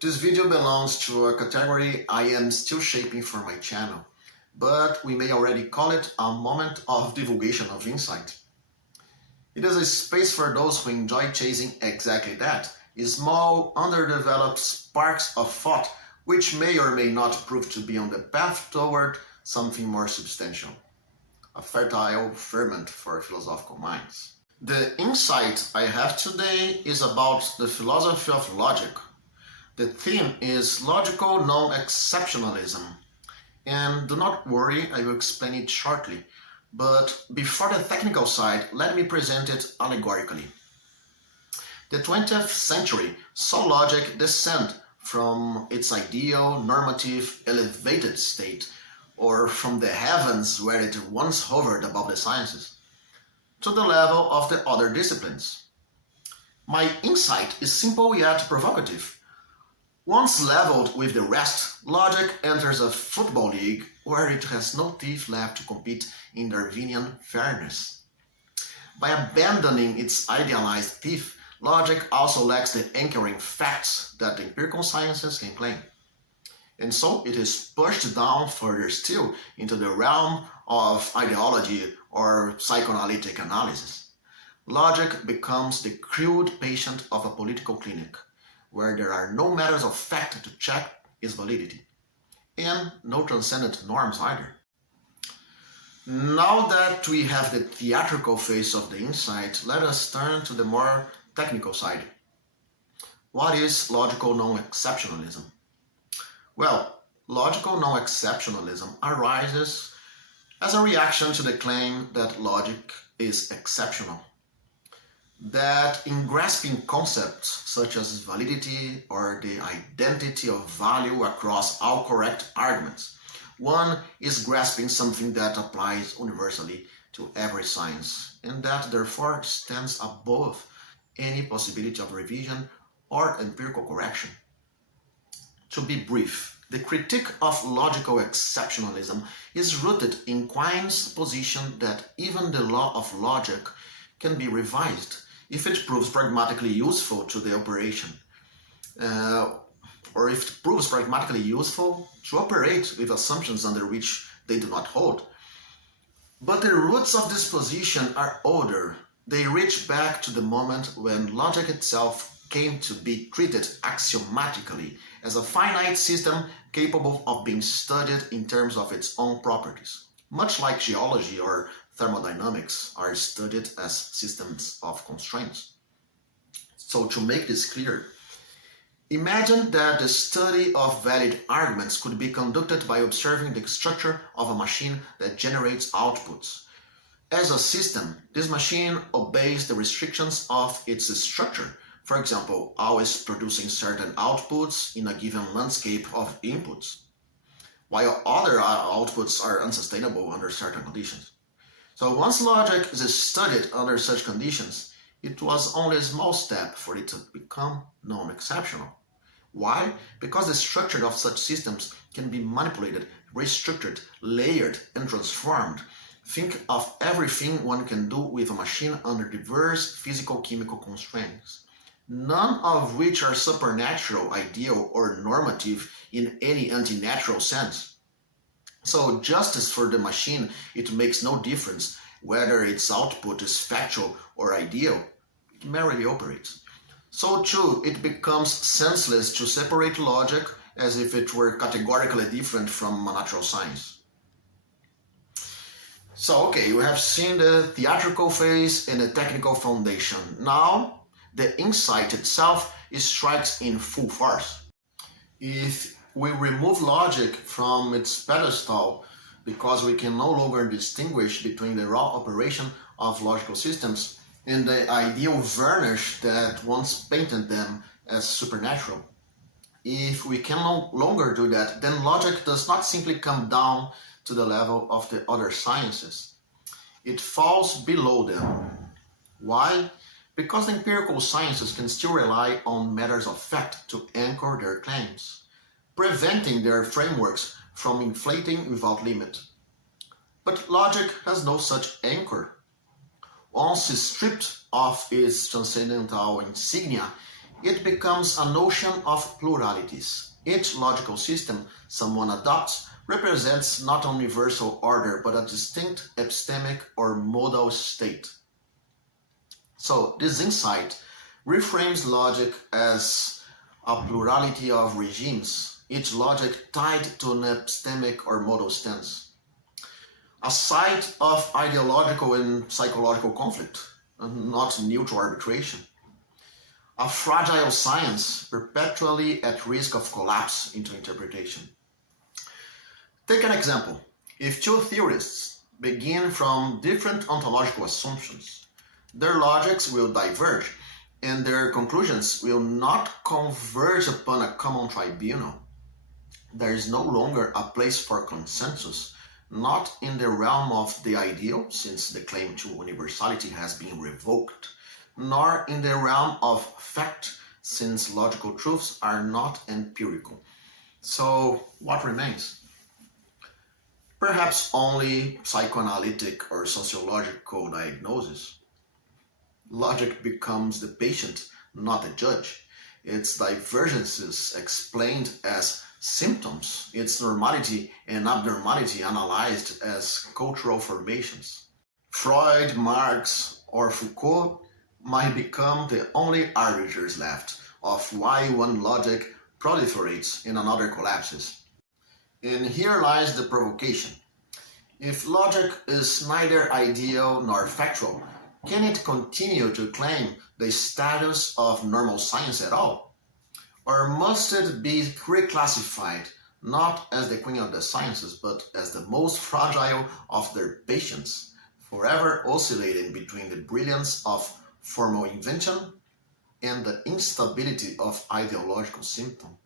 This video belongs to a category I am still shaping for my channel, but we may already call it a moment of divulgation of insight. It is a space for those who enjoy chasing exactly that, small, underdeveloped sparks of thought which may or may not prove to be on the path toward something more substantial. A fertile ferment for philosophical minds. The insight I have today is about the philosophy of logic. The theme is logical non-exceptionalism. And do not worry, I will explain it shortly. But before the technical side, let me present it allegorically. The 20th century saw logic descend from its ideal, normative, elevated state, or from the heavens where it once hovered above the sciences, to the level of the other disciplines. My insight is simple yet provocative. Once leveled with the rest, logic enters a football league where it has no teeth left to compete in Darwinian fairness. By abandoning its idealized teeth, logic also lacks the anchoring facts that the empirical sciences can claim. And so it is pushed down further still into the realm of ideology or psychoanalytic analysis. Logic becomes the crude patient of a political clinic, where there are no matters of fact to check its validity, and no transcendent norms either. Now that we have the theatrical face of the insight, let us turn to the more technical side. What is logical non-exceptionalism? Well, logical non-exceptionalism arises as a reaction to the claim that logic is exceptional. That in grasping concepts such as validity or the identity of value across all correct arguments, one is grasping something that applies universally to every science and that therefore stands above any possibility of revision or empirical correction. To be brief, the critique of logical exceptionalism is rooted in Quine's position that even the law of logic can be revised if it proves pragmatically useful to the operation, or if it proves pragmatically useful to operate with assumptions under which they do not hold. But the roots of this position are older. They reach back to the moment when logic itself came to be treated axiomatically as a finite system capable of being studied in terms of its own properties, much like geology or thermodynamics are studied as systems of constraints. So to make this clear, imagine that the study of valid arguments could be conducted by observing the structure of a machine that generates outputs. As a system, this machine obeys the restrictions of its structure, for example, always producing certain outputs in a given landscape of inputs, while other outputs are unsustainable under certain conditions. So once logic is studied under such conditions, it was only a small step for it to become non-exceptional. Why? Because the structure of such systems can be manipulated, restructured, layered, and transformed. Think of everything one can do with a machine under diverse physical-chemical constraints, none of which are supernatural, ideal, or normative in any anti-natural sense. So justice for the machine, it makes no difference whether its output is factual or ideal, it merely operates. So too, it becomes senseless to separate logic as if it were categorically different from natural science. So okay, we have seen the theatrical phase and the technical foundation. Now, the insight itself strikes in full force. If we remove logic from its pedestal because we can no longer distinguish between the raw operation of logical systems and the ideal varnish that once painted them as supernatural. If we can no longer do that, then logic does not simply come down to the level of the other sciences. It falls below them. Why? Because the empirical sciences can still rely on matters of fact to anchor their claims, preventing their frameworks from inflating without limit. But logic has no such anchor. Once stripped of its transcendental insignia, it becomes a notion of pluralities. Each logical system someone adopts represents not a universal order but a distinct epistemic or modal state. So this insight reframes logic as a plurality of regimes, each logic tied to an epistemic or modal stance. A site of ideological and psychological conflict, not neutral arbitration. A fragile science perpetually at risk of collapse into interpretation. Take an example. If two theorists begin from different ontological assumptions, their logics will diverge and their conclusions will not converge upon a common tribunal. There is no longer a place for consensus, not in the realm of the ideal, since the claim to universality has been revoked, nor in the realm of fact, since logical truths are not empirical. So what remains? Perhaps only psychoanalytic or sociological diagnosis. Logic becomes the patient, not the judge. Its divergences explained as symptoms, its normality and abnormality analyzed as cultural formations. Freud, Marx, or Foucault might become the only arbiters left of why one logic proliferates and another collapses. And here lies the provocation. If logic is neither ideal nor factual, can it continue to claim the status of normal science at all? Or must it be reclassified not as the queen of the sciences, but as the most fragile of their patients, forever oscillating between the brilliance of formal invention and the instability of ideological symptom?